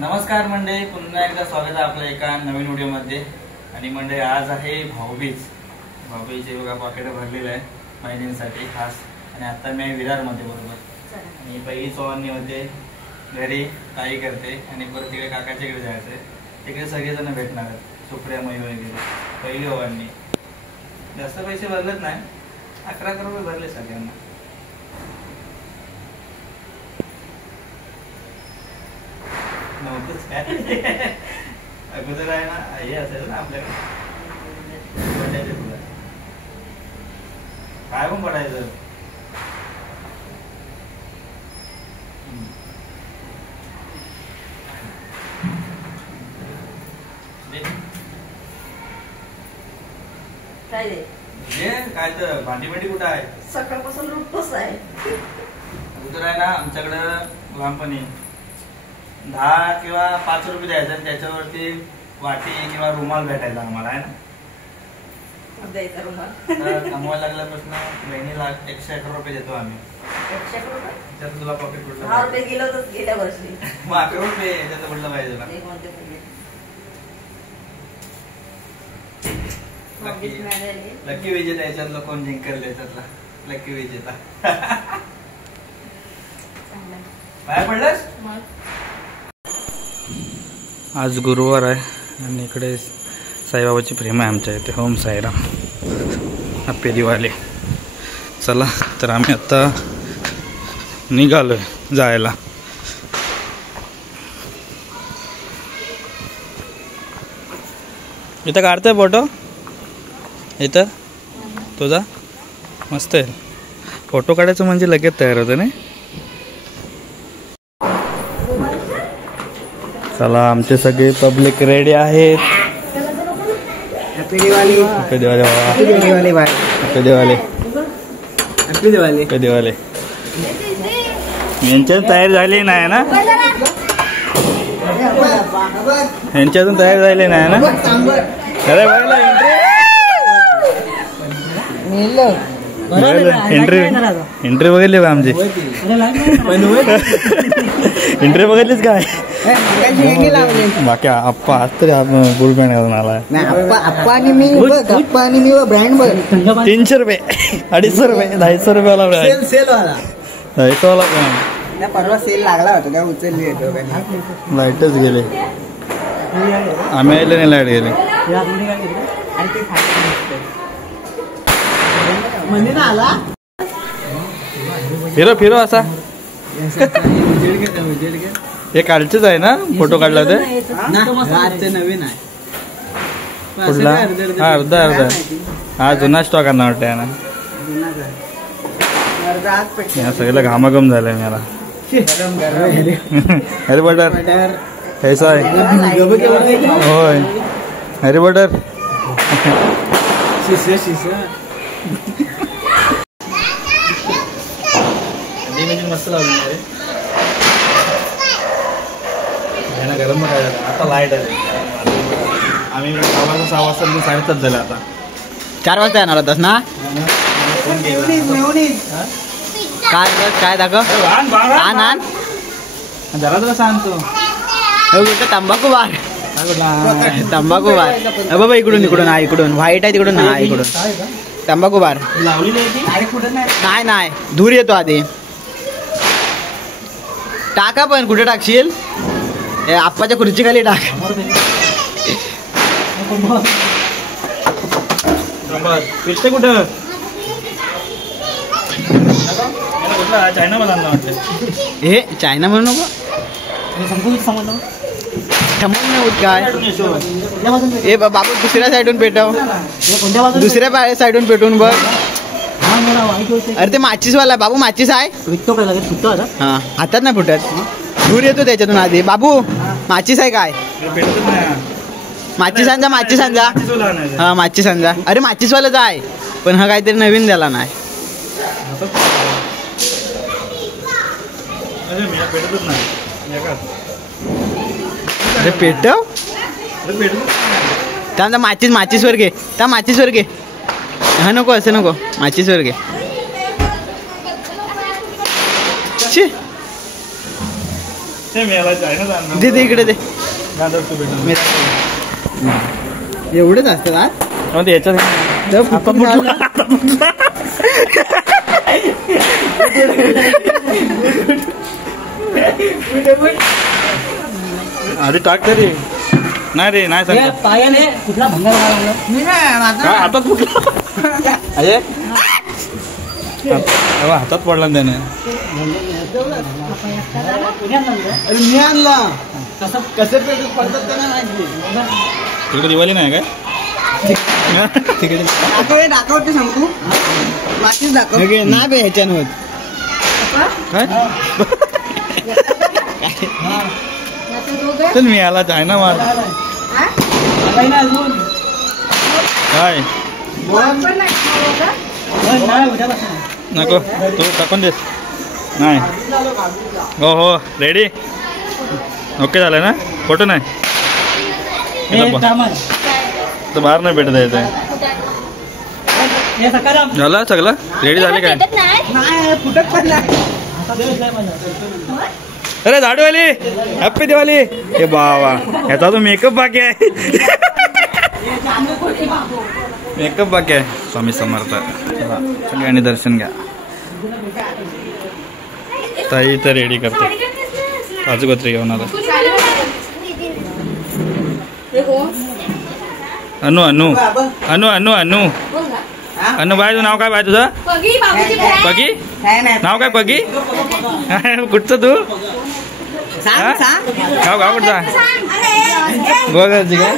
नमस्कार मंडळी, पुन्हा एकदा स्वागत आहे आपल्या एका नवीन व्हिडिओमध्ये. आणि मंडळी आज आहे भाऊबीज. भाऊबीजचे बघा पॉकेट भरलेलं आहे महिन्यांसाठी खास. आणि आता मी विरारमध्ये बरोबर. आणि पहिली चव्हाणी होते घरी ताई करते आणि परत तिकडे काकाच्या इकडे जायचं आहे. तिकडे सगळेजण भेटणार आहेत, सुप्रिया मयू वगैरे. पहिली ओवाळणी जास्त पैसे भरलेच नाही, 11 रुपये भरले सगळ्यांना. अगोदर आहे ना हे असेल ना आपल्याकडे काय पण पडायचं. काय तर भांडी भांडी कुठं आहे? सकाळपासून लुटतोच आहे. अगोदर आहे ना आमच्याकडं लहानपणी 10 किंवा 5 रुपये द्यायचं आणि त्याच्यावरती वाटी किंवा रुमाल भेटायचा आम्हाला, आहे ना. द्यायचा रुमाल कमवायला लागल्यापासून महिन्याला 111 रुपये देतो आम्ही. 111 रुपये? त्यात तुला पॉकेट कुठलं? 10 रुपये गेलो होतं गेल्या वर्षी. मग 11 रुपये त्याचं कुठलं पाहिजे तुला? लकी विजेता याच्यातला कोण जिंकल? याच्यातला लकी विजेता. बाहेर पडलंस? आज गुरुवार आहे आणि इकडे साईबाबाची प्रेम आहे आमच्या इथे. ओम साईराम, हॅपी दिवाळी. चला तर आम्ही आता निघालोय जायला. इथं काढतोय फोटो? इथं तुझा मस्त आहे. फोटो काढायचं म्हणजे लगेच तयार होतं नाही. चला आमचे सगळे पब्लिक रेडी आहेत. हॅपी दिवाळी. हॅपी दिवाळी बाबा. Happy Diwali bye. Happy Diwali. Happy Diwali. Happy Diwali. यांच्यातून तयारी झाली नाही ना? यांच्यातून तयारी झाली नाही ना? अरे बघायला एंट्री बघितली का आमची? एंट्री बघितलीच काय? बाकी आप्पा आज तरी गुल पॅन्ट घालून आलाय. अप्पा आणि मी ब्रँड बघ. 300 रुपये, 250 रुपये, 250 रुपयाला ब्रँड. सेल वाला 250 वाला ब्रँड. परवा सेल लागला होता काय उचलली येतो. लाईटच गेले. आम्ही आले नाही, लाईट गेले. आला फिरो फिरो असा. हे कालचेच आहे ना? फोटो काढला ते नवीन आहे कुठला? हा अर्धा अर्धा. हा जुना स्टॉक आणा वाटतं ना. या सगळं घामाघूम झालंय मला. हॅरी बटर कैसा आहे? होय हॅरी बटर. मस्त लावली गरम आता लाईट आहे. आम्ही 6 वाजता 7:30 झाले. आता 4 वाजता येणार होतास ना? काय काय दाखव आण जरा जरा सांगतो. तंबाखू बार. तंबाखू बार बाबा. इकडून इकडून हा, इकडून व्हाईट आहे तिकडून. हा इकडून तंबाखू बार. नाही नाही धूर येतो आधी. टाका पण कुठे टाकशील? आप्पाच्या खुर्ची खाली टाक. फिरते कुठं? चायना मला वाटतं. हे चायना म्हणू नको. नाही होत काय ए बाबू दुसऱ्या साईडून पेटव दुसऱ्या साईडून पेटवून बघ अरे ते माचीसवाला बाबू माचीस आहे हा हातात नाही फुटत धूर येतो त्याच्यातून आधी बाबू माचीस आहे काय माचीस आणजा हा माचीस आणजा अरे माचीसवालाच आहे पण हा काहीतरी नवीन द्याला नाही अरे पेटव त्या माचीसवर घे त्या माचीसवर घे हा नको असं नको माचीसवर घे दे दे इकडे दे एवढेच असतं आज आधी टाक तरी नाही रे नाही सांग पायाने कुठला भंगार हातात कुठला हातात पडला त्याने अरे मी आणला कसं पेटून पडतात त्यांना माहिती तिकडे दिवाळी नाही काय तिकडे दाखवते सांगू माचीस दाखव ना बे ह्याच्यानं होत चल मी आला आहे ना मला काय नको तू टाकून देस नाही हो हो रेडी ओके झालं ना फोटो नाही तर बाहेर नाही भेटत आहे झालं सगळं रेडी झाले काय अरे झाडूवाली हॅप्पी दिवाळी हे बाबा ह्याचा तो मेकअप बाकी आहे मेकअप बाकी आहे स्वामी समर्थ सगळ्यांनी दर्शन घ्या ताई तर रेडी करते काजूकत्री घेऊन आला अनु अनु अनु अनु अनु अनु बाय तू नाव काय बाय तुझं पगी नाव काय पगी कुठचं तू गाव गाव कुठचा गोव्याची काय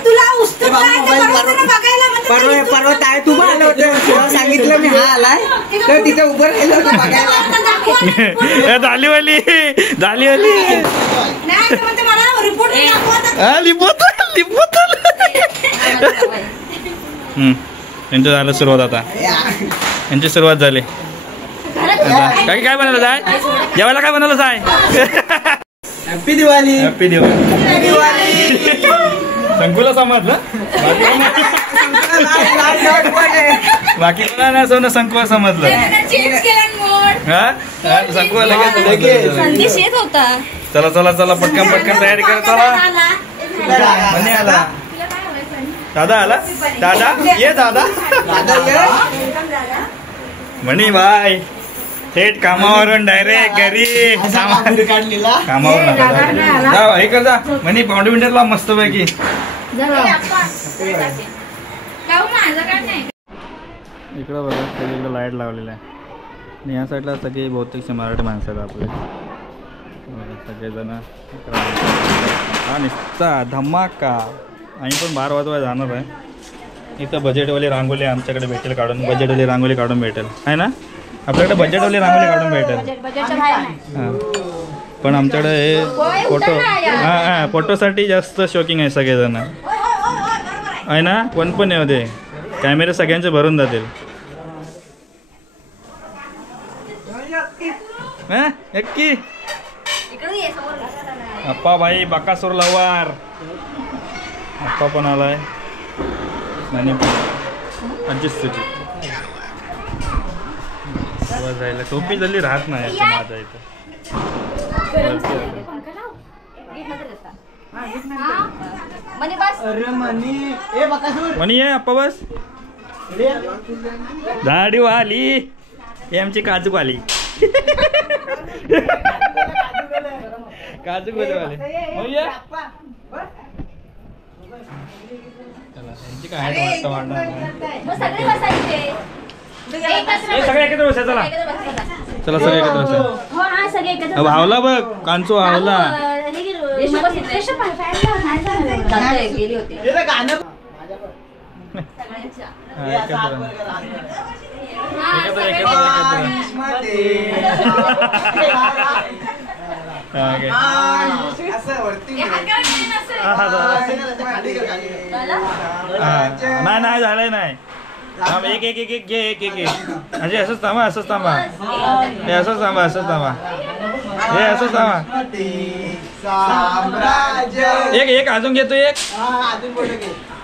पर्वत आहे तू आलं होतं सांगितलं मी हा आलाय तर तिथे उभं राहिलं होतं बघायला दालीवाली दालीवाली यांचं झालं सुरुवात आता यांची सुरुवात झाली काय काय बनवलं जाय जेवायला काय बनवलं जाय हॅप्पी दिवाळी हॅप्पी दिवाळी संकुला समजलं बाकी कोणा असं संकुला समजलं हा संकुला लगेच चला चला चला पटकन पटकन तयारी कर चला म्हणे आला दादा आला दादा ये दादा म्हणी बाय थेट कामावरून डायरेक्ट घरी कामावर जा हे कर जा म्हणे पावडे विंडरला मस्त पैकी इकडं बघा सगळीकडे लाईट लावलेला आहे आणि या साईडला सगळे बहुतेक मराठी माणसं आहेत आपले सगळेजण हा निस्ता धमाका आम्ही पण 12 वाजता जाणार आहे इथं बजेटवाली रांगोली आमच्याकडे भेटेल काढून बजेटवाली रांगोली काढून भेटेल आहे ना आपल्याकडे बजेटवाली रांगोली काढून भेटेल हां पण आमच्याकडे हे फोटो हां फोटोसाठी जास्त शॉकिंग आहे सगळेजण आहे ना कोण पण येऊ दे कॅमेरे सगळ्यांचे भरून जातील एक्की अप्पा भाई बकासूर लवार अप्पा पण आलाय आणि अजित जायला टोपी जल्ली राहत नाही माझ्या इथं मनी आहे अप्पा बस दाढी आली हे आमची काजू आली काजू वाले यांची काय सगळे एकत्र बसा चला चला सगळे एकत्र बसा भावला बघ कांचो भावला चालतंय, गेली होती नाही नाही झालंय नाही. एक एक एक एक घे एक एक एक म्हणजे असंच थांबा असंच थांबा हे असंच थांबा असंच थांबा हे असंच थांबा. एक एक अजून घेतो एक.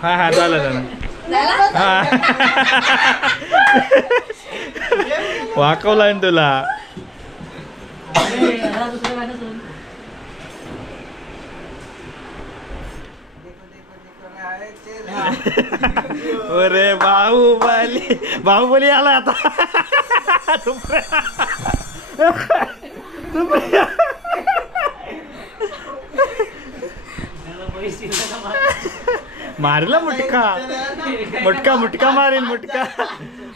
हा हा झालं झालं. हा वाकवलाय तुला. अरे बाहुबली बाहुबली आला आता. मारला मुटका मुटका मुटका मारेल मुटका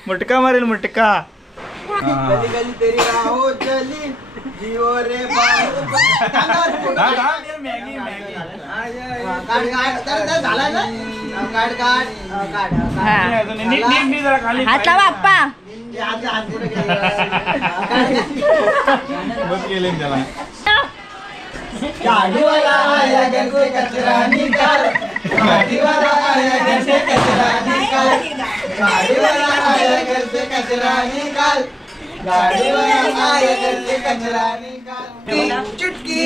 मुटका मारेल मुटका. हात लावा आप्पा. बस गेले त्याला. गाडीवाला आया घर से कचरा निकाल, गाडीवाला आया घर से कचरा निकाल, गाडीवाला आया घर से कचरा निकाल, गाडीवाला आया घर से कचरा निकाल. चुटकी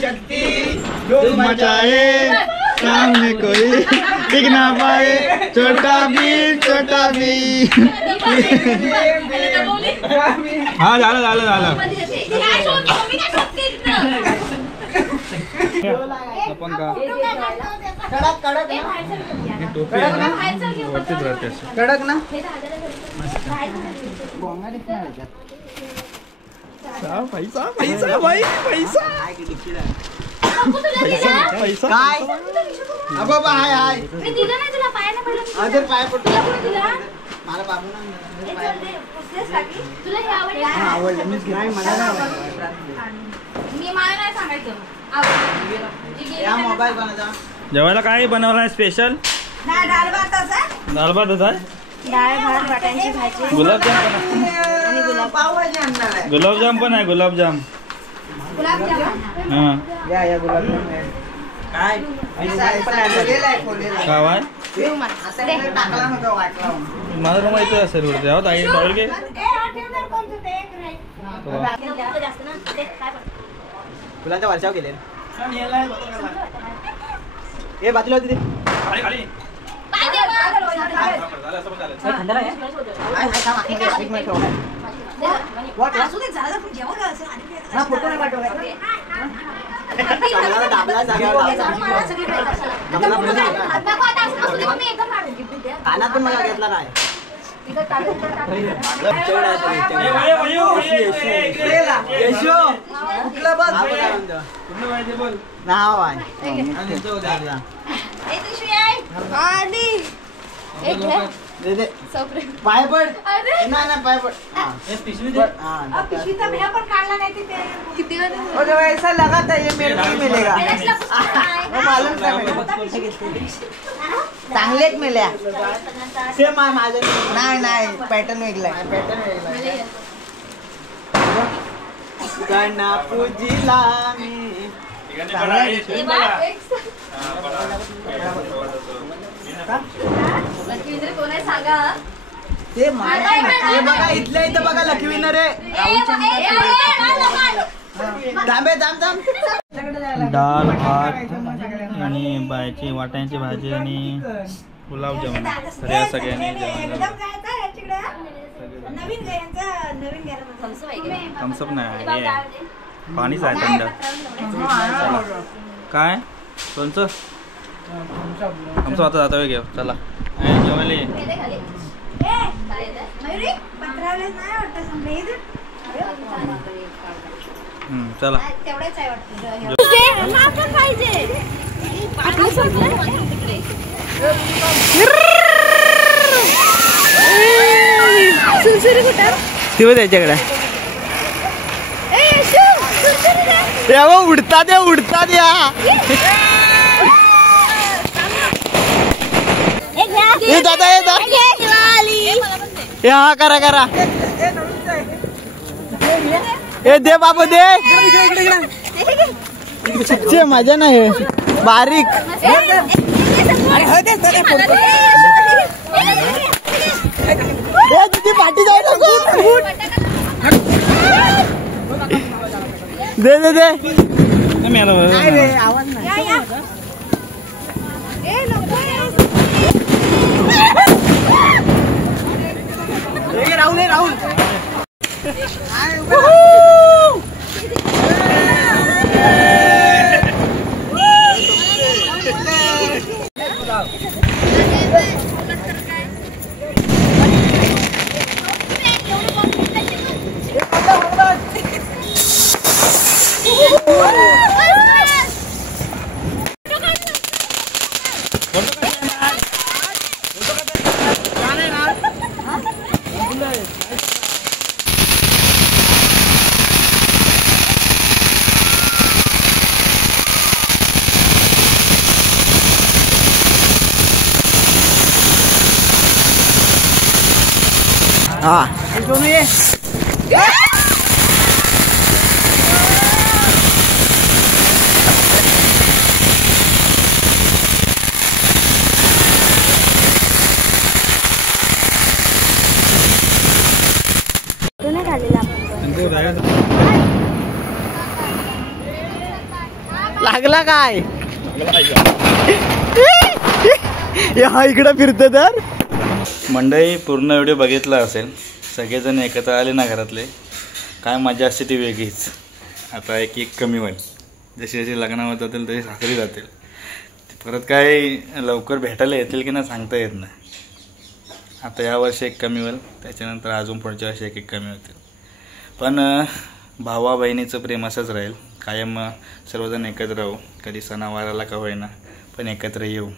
शक्ति जो मचाए सामने कोई दिख ना पाए. छोटा भी हा झालं झालं झालं. आपण का टोपी वरतीच राहते असं. कडक ना पैसा पैसा भाई पैसा पैसा काय अबो हाय हाय मी दिलं नाही तुला, पाय नाही पडलं. अजर पाय पडतो तुला कोणी दिला? मला बाबू ना पुसलेस का की? तुला हे आवडलं? आवडलं मीच नाही मला नाही आवडलं. मी मला नाही सांगायचं. आवडलं. या मोबाईल कोणाचा जेवायला काय बनवलाय स्पेशल? नाही, डाळ भातच आहे. दाल भात आहे. डाळ भात, वाटाण्याची भाजी गुलाबजाम पण आहे. आणि पावभाजी आणणार आहे. गुलाबजाम पण आहे गुलाबजाम. गुलाबजाम. हा या गुलाबजाम काय काय आहे? टाकला होता वाटला मला तर माहिती असेल कुठे जाऊ आई डाळ घे. फुलांच्या वर्षाव गेले हे बाजूला होती खाली खाली कानात पण मला घेतला नाही. नाव पाय पड नाही पाय पड. ऐसा लगा था ये मेरे को मिलेगा. चांगले एक मिळल्या सेम आहे माझं. नाही पॅटर्न वेगळा पॅटर्न वेगळा. गणा पूजिला मी ते बघा इथल्या इथं बघा लकी विनर आहे. थांबे थांब डाळ भात आणि बायची वाटाण्याची भाजी आणि गुलाबजामुन. तर या सगळ्यांनी थम्सअप नाही हे पाणीच आहे थंड. चला काय कोणचं थम्सअप आता जाता घेऊ. चला जेवायला चला. सुसु ती बघ त्याच्याकडे उडतात या हा करा ए दे बाबू दे मजा नाही बारीक किती पाठी जाऊ दे राहुल हा लागला काय हा इकडं फिरते तर मंडळी पूर्ण व्हिडिओ बघितला असेल. सगळेजण एकत्र आले ना घरातले, काय मजा असते ती वेगळीच. आता एक कमी होईल, जशी जशी लग्नावर जातील तशी सासरी जातील. परत काय लवकर भेटायला येतील की नाही सांगता येत नाही. आता यावर्षी एक कमी होईल, त्याच्यानंतर अजून पुढच्या वर्षी एक कमी होतील. पण भावा बहिणीचं प्रेम असंच राहील कायम. सर्वजण एकत्र राहू, कधी सणावाराला का होईना पण एकत्र येऊ.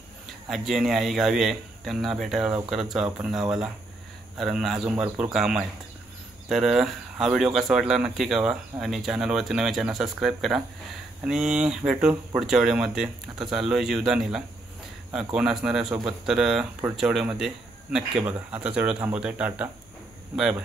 आजी आणि आई गावी आहे, त्यांना भेटायला लवकरच जाऊ आपण गावाला, कारण अजून भरपूर कामं आहेत. तर हा व्हिडिओ कसा वाटला नक्की कळवा आणि चॅनलवरती नवे चॅनल सबस्क्राईब करा आणि भेटू पुढच्या व्हिडिओमध्ये. आता चाललो आहे जीवदानीला, कोण असणार आहे सोबत तर पुढच्या व्हिडिओमध्ये नक्की बघा. आताच व्हिडिओ थांबवतो आहे. Tata bye bye.